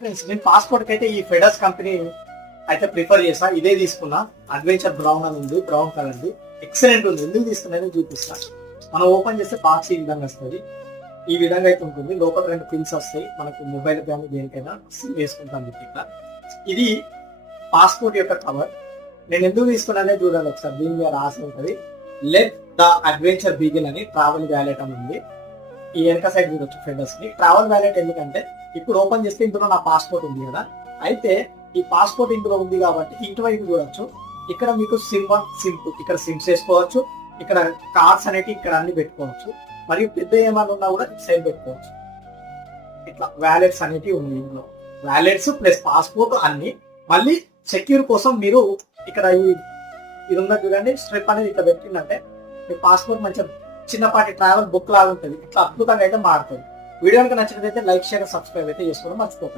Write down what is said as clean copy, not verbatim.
Friends నేను passport అయితే ఈ ఫెడర్స్ కంపెనీ అయితే ప్రిఫర్ చేసా. ఇదే తీసుకున్నా. అడ్వెంచర్ బ్రౌన్ అని ఉంది, బ్రౌన్ కలర్ ఎక్సలెంట్ ఉంది. ఎందుకు తీసుకున్నాను చూపిస్తా. మనం ఓపెన్ చేస్తే బాక్స్ ఈ విధంగా వస్తుంది. ఈ విధంగా అయితే ఉంటుంది. లోపల 2 పిన్స్ వస్తాయి. మనకు మొబైల్ కానీ దేనికైనా సిమ్ వేసుకుంటాం. ఇట్లా ఇది పాస్పోర్ట్ యొక్క కవర్. నేను ఎందుకు తీసుకున్నానే చూడాలి ఒకసారి. దీని మీద రాసి ఉంటుంది లెట్ ద అడ్వెంచర్ బిగిన్ అని. ట్రావెల్ వ్యాలెట్ అని ఉంది. ఈ వెనక సైడ్ చూడొచ్చు ఫెడర్స్ ని. ట్రావెల్ వ్యాలెట్ ఎందుకంటే ఇప్పుడు ఓపెన్ చేస్తే ఇందులో నా పాస్పోర్ట్ ఉంది కదా. అయితే ఈ పాస్పోర్ట్ ఇందులో ఉంది కాబట్టి ఇటువైపు చూడొచ్చు. ఇక్కడ మీకు సిమ్ 1 సిమ్ 2 ఇక్కడ సిమ్స్ వేసుకోవచ్చు. ఇక్కడ కార్డ్స్ అనేవి ఇక్కడ అన్ని పెట్టుకోవచ్చు. మరియు పెద్ద ఏమైనా ఉన్నా కూడా సైడ్ పెట్టుకోవచ్చు. ఇట్లా వ్యాలెట్స్ అనేటివి ఉన్నాయి ఇందులో. వ్యాలెట్స్ ప్లస్ పాస్పోర్ట్ అన్ని. మళ్ళీ సెక్యూర్ కోసం మీరు ఇక్కడ ఇది ఉన్న చూడండి స్ట్రిప్ అనేది ఇట్లా పెట్టిందంటే మీ పాస్పోర్ట్ మంచిగా చిన్నపాటి ట్రావెల్ బుక్ లాగా ఉంటుంది. ఇట్లా అద్భుతంగా అయితే మారుతుంది. వీడియో కనుక నచ్చినట్లయితే లైక్ షేర్ సబ్స్క్రైబ్ అయితే చేసుకోవడం మర్చిపోకండి.